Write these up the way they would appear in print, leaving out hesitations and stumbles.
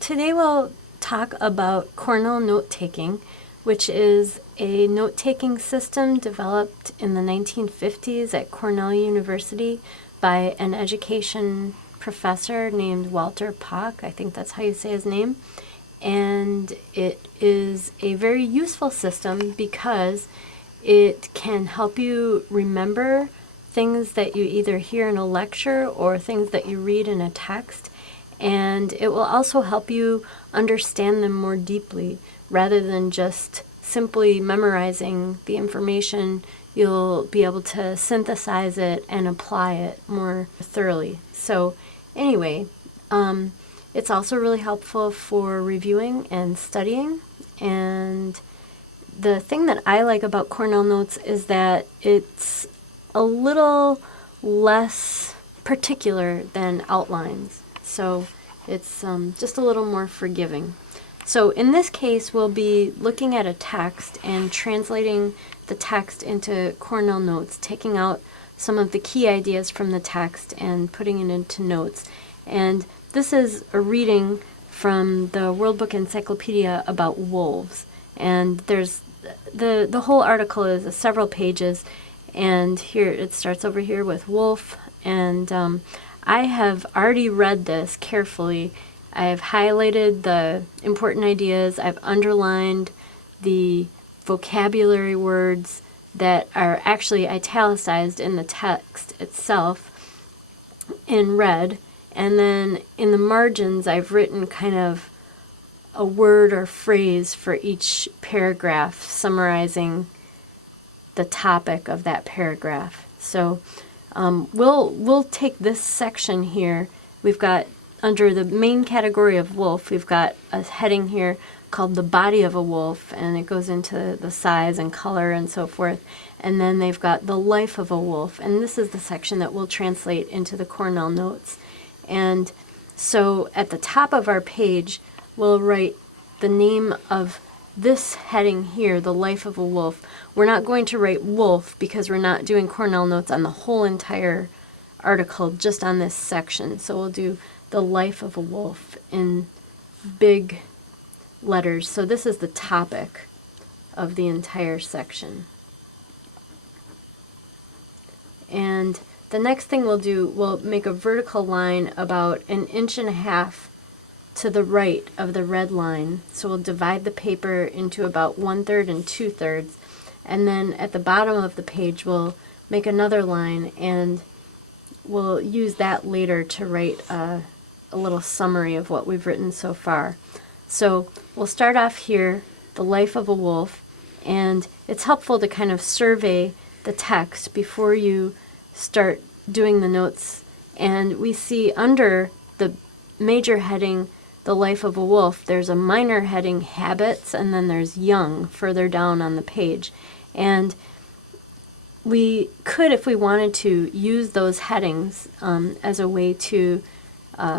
today we'll talk about Cornell note-taking, which is a note-taking system developed in the 1950s at Cornell University by an education professor named Walter Pock. I think that's how you say his name. And it is a very useful system because it can help you remember things that you either hear in a lecture or things that you read in a text. And it will also help you understand them more deeply rather than just simply memorizing the information. You'll be able to synthesize it and apply it more thoroughly. So anyway, it's also really helpful for reviewing and studying. And the thing that I like about Cornell Notes is that it's a little less particular than outlines. So it's just a little more forgiving. So in this case, we'll be looking at a text and translating the text into Cornell Notes, taking out some of the key ideas from the text and putting it into notes. And this is a reading from the World Book Encyclopedia about wolves. And there's the whole article is several pages, and here it starts over here with wolf. And I have already read this carefully. I've highlighted the important ideas. I've underlined the vocabulary words that are actually italicized in the text itself in red. And then in the margins, I've written kind of a word or phrase for each paragraph, summarizing the topic of that paragraph. So we'll take this section here. We've got, under the main category of wolf, we've got a heading here called the body of a wolf, and it goes into the size and color and so forth. And then they've got the life of a wolf, and this is the section that we'll translate into the Cornell Notes. And so at the top of our page, we'll write the name of this heading here, the life of a wolf. We're not going to write wolf because we're not doing Cornell Notes on the whole entire article, just on this section. So we'll do the life of a wolf in big letters. So this is the topic of the entire section. And the next thing we'll do, we'll make a vertical line about 1.5 inches to the right of the red line. So we'll divide the paper into about 1/3 and 2/3. And then at the bottom of the page, we'll make another line, and we'll use that later to write a little summary of what we've written so far. So we'll start off here, the life of a wolf, and it's helpful to kind of survey the text before you start doing the notes. And we see under the major heading, the life of a wolf, there's a minor heading, habits, and then there's young further down on the page. And we could, if we wanted to, use those headings as a way to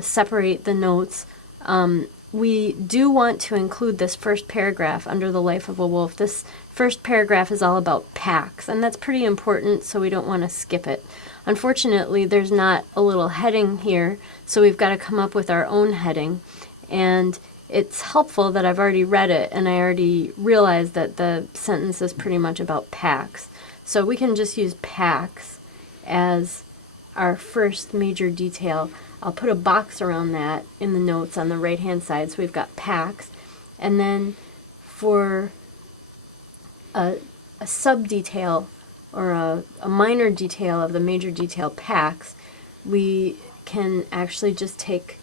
separate the notes. We do want to include this first paragraph under the life of a wolf. This first paragraph is all about packs, and that's pretty important, so we don't want to skip it. Unfortunately, there's not a little heading here, so we've got to come up with our own heading. And it's helpful that I've already read it, and I already realized that the sentence is pretty much about packs. So we can just use packs as our first major detail. I'll put a box around that in the notes on the right-hand side. So we've got packs. And then for a sub-detail or a minor detail of the major detail packs, we can actually just take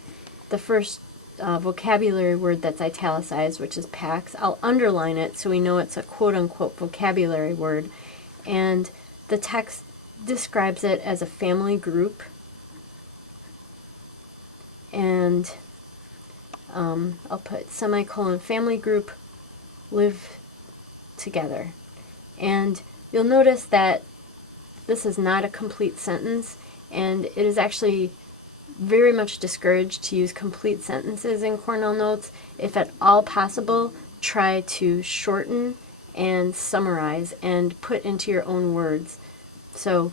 the first vocabulary word that's italicized, which is packs. I'll underline it so we know it's a quote-unquote vocabulary word. And the text describes it as a family group. And I'll put semicolon, family group, live together. And you'll notice that this is not a complete sentence, and it is actually very much discouraged to use complete sentences in Cornell Notes. If at all possible, try to shorten and summarize and put into your own words. So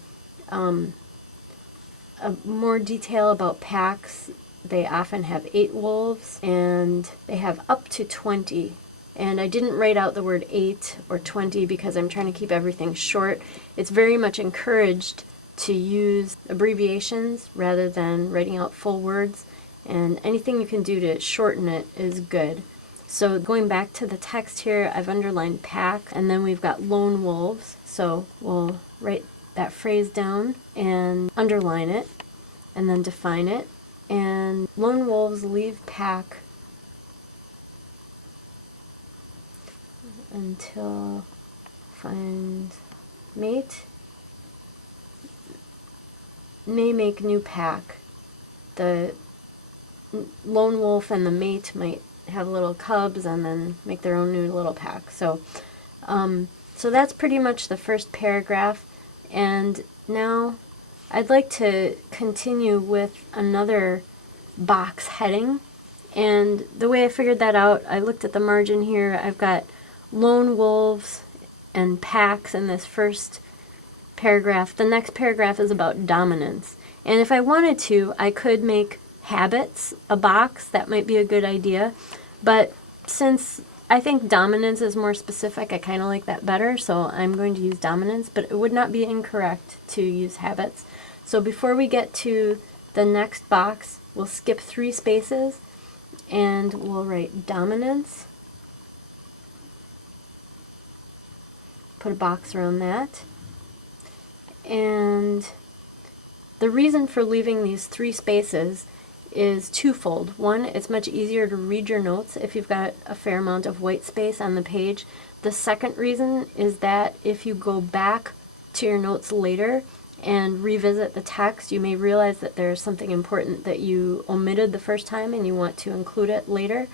more detail about packs they often have 8 wolves, and they have up to 20. And I didn't write out the word 8 or 20 because I'm trying to keep everything short. It's very much encouraged to use abbreviations rather than writing out full words, and anything you can do to shorten it is good. So going back to the text here, I've underlined pack, and then we've got lone wolves. So we'll write that phrase down and underline it, and then define it. And lone wolves leave pack until find mate, may make new pack. The lone wolf and the mate might have little cubs and then make their own new little pack. So that's pretty much the first paragraph. And now I'd like to continue with another box heading. And the way I figured that out, I looked at the margin here. I've got lone wolves and packs in this first paragraph. The next paragraph is about dominance. And if I wanted to, I could make habits a box. That might be a good idea. But since I think dominance is more specific, I kind of like that better, so I'm going to use dominance, but it would not be incorrect to use habits. So before we get to the next box, we'll skip 3 spaces and we'll write dominance. Put a box around that. And the reason for leaving these 3 spaces is twofold. One, it's much easier to read your notes if you've got a fair amount of white space on the page. The second reason is that if you go back to your notes later and revisit the text, you may realize that there's something important that you omitted the first time and you want to include it later.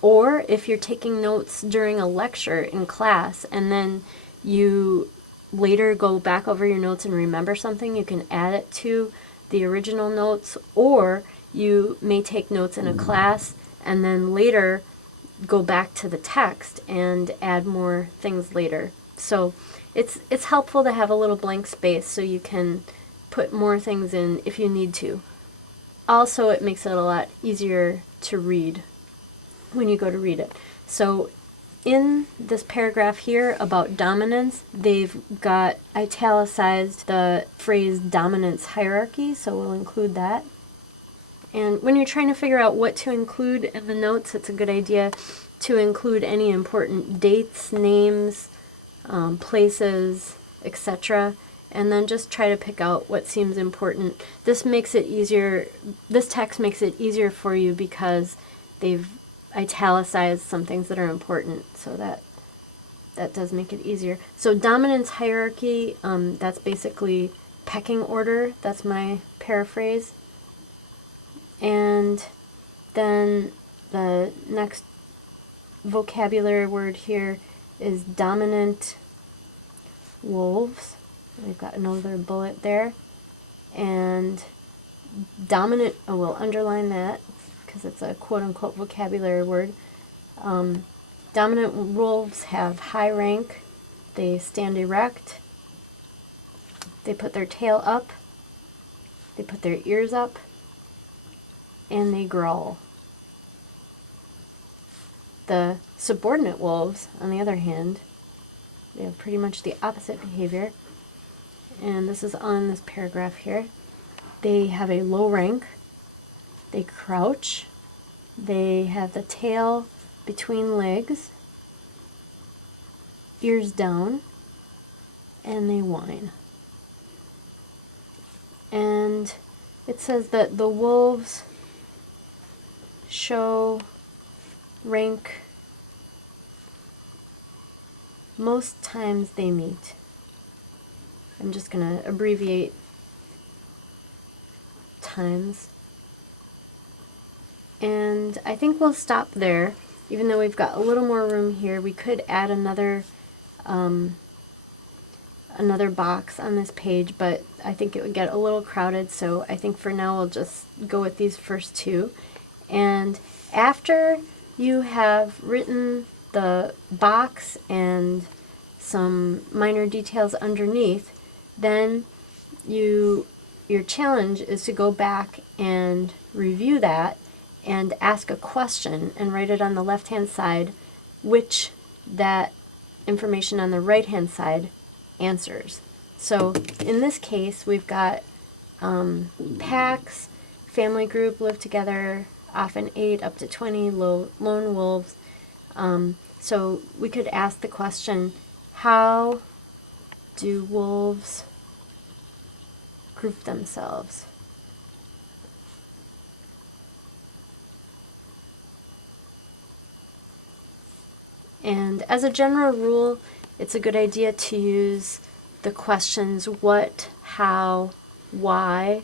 Or if you're taking notes during a lecture in class and then you later go back over your notes and remember something, you can add it to the original notes. Or you may take notes in a class and then later go back to the text and add more things later. So it's helpful to have a little blank space so you can put more things in if you need to. Also, it makes it a lot easier to read when you go to read it. So in this paragraph here about dominance, they've got italicized the phrase dominance hierarchy, so we'll include that. And when you're trying to figure out what to include in the notes, it's a good idea to include any important dates, names, places, etc. And then just try to pick out what seems important. This makes it easier, this text makes it easier for you because they've italicized some things that are important, so that does make it easier. So dominance hierarchy, that's basically pecking order, that's my paraphrase. And then the next vocabulary word here is dominant wolves. We've got another bullet there. And dominant, oh, we'll underline that because it's a quote-unquote vocabulary word. Dominant wolves have high rank. They stand erect. They put their tail up. They put their ears up. And they growl. The subordinate wolves, on the other hand, they have pretty much the opposite behavior. And this is on this paragraph here. They have a low rank. They crouch. They have the tail between legs, ears down, and they whine. And it says that the wolves show rank most times they meet. I'm just going to abbreviate times. And I think we'll stop there. Even though we've got a little more room here, we could add another box on this page, but I think it would get a little crowded, so I think for now we'll just go with these first 2. And after you have written the box and some minor details underneath, then you your challenge is to go back and review that and ask a question and write it on the left-hand side, which that information on the right-hand side answers. So in this case, we've got packs, family group, live together, often 8 up to 20, lone wolves. So we could ask the question, how do wolves group themselves? And as a general rule, it's a good idea to use the questions what, how, why,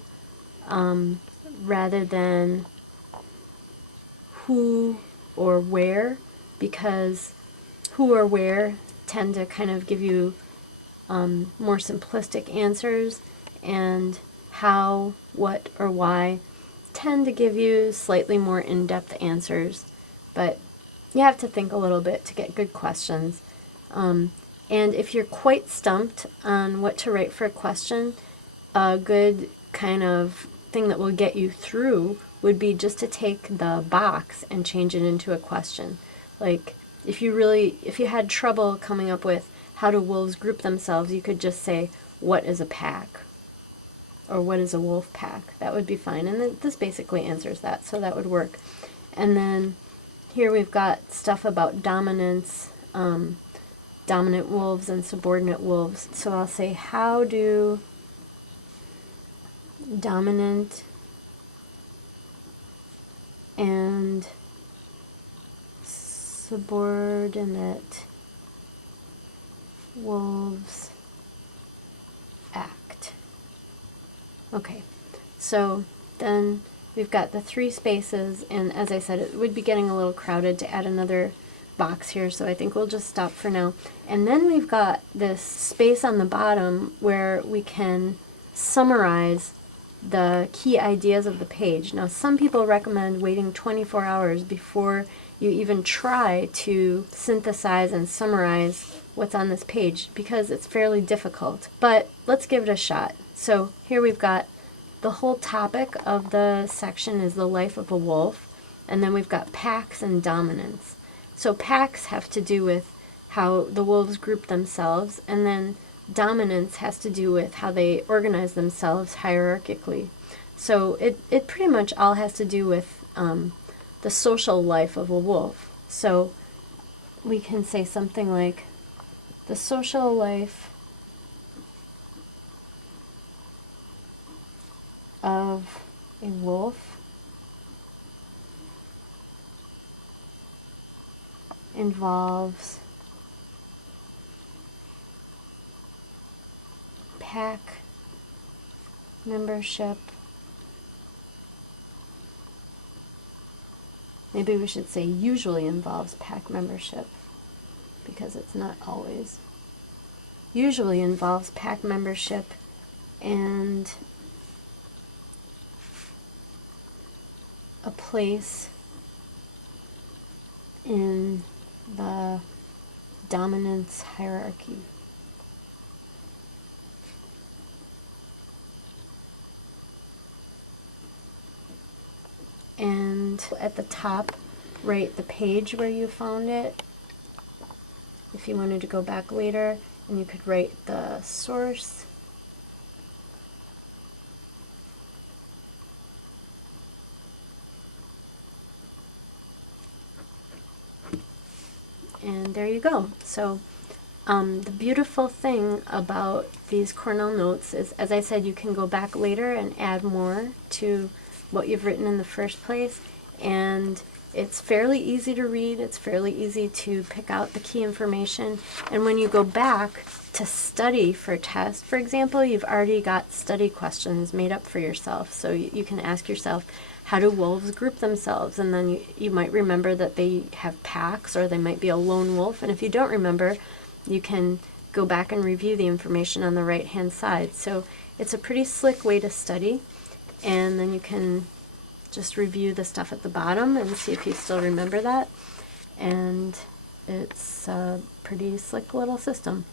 rather than who or where, because who or where tend to kind of give you more simplistic answers, and how, what, or why tend to give you slightly more in-depth answers. But you have to think a little bit to get good questions. And if you're quite stumped on what to write for a question, a good kind of thing that will get you through would be just to take the box and change it into a question. Like if you had trouble coming up with how do wolves group themselves, you could just say, what is a pack? Or what is a wolf pack? That would be fine. And this basically answers that, so that would work. And then here we've got stuff about dominance, dominant wolves and subordinate wolves. So I'll say, how do dominant and subordinate wolves act? Okay, so then we've got the 3 spaces, and as I said, it would be getting a little crowded to add another box here, so I think we'll just stop for now. And then we've got this space on the bottom where we can summarize the key ideas of the page. Now, some people recommend waiting 24 hours before you even try to synthesize and summarize what's on this page, because it's fairly difficult. But let's give it a shot. So here we've got the whole topic of the section is the life of a wolf, and then we've got packs and dominance. So packs have to do with how the wolves group themselves, and then dominance has to do with how they organize themselves hierarchically. So it pretty much all has to do with the social life of a wolf. So we can say something like, the social life of a wolf involves pack membership. Maybe we should say usually involves pack membership, because it's not always. Usually involves pack membership and a place in the dominance hierarchy. And at the top, write the page where you found it. If you wanted to go back later, and you could write the source. And there you go. So the beautiful thing about these Cornell Notes is, as I said, you can go back later and add more to what you've written in the first place, and it's fairly easy to read, it's fairly easy to pick out the key information, and when you go back to study for tests, for example, you've already got study questions made up for yourself, so you can ask yourself, how do wolves group themselves? And then you might remember that they have packs, or they might be a lone wolf, and if you don't remember, you can go back and review the information on the right-hand side. So it's a pretty slick way to study. And then you can just review the stuff at the bottom and see if you still remember that. And it's a pretty slick little system.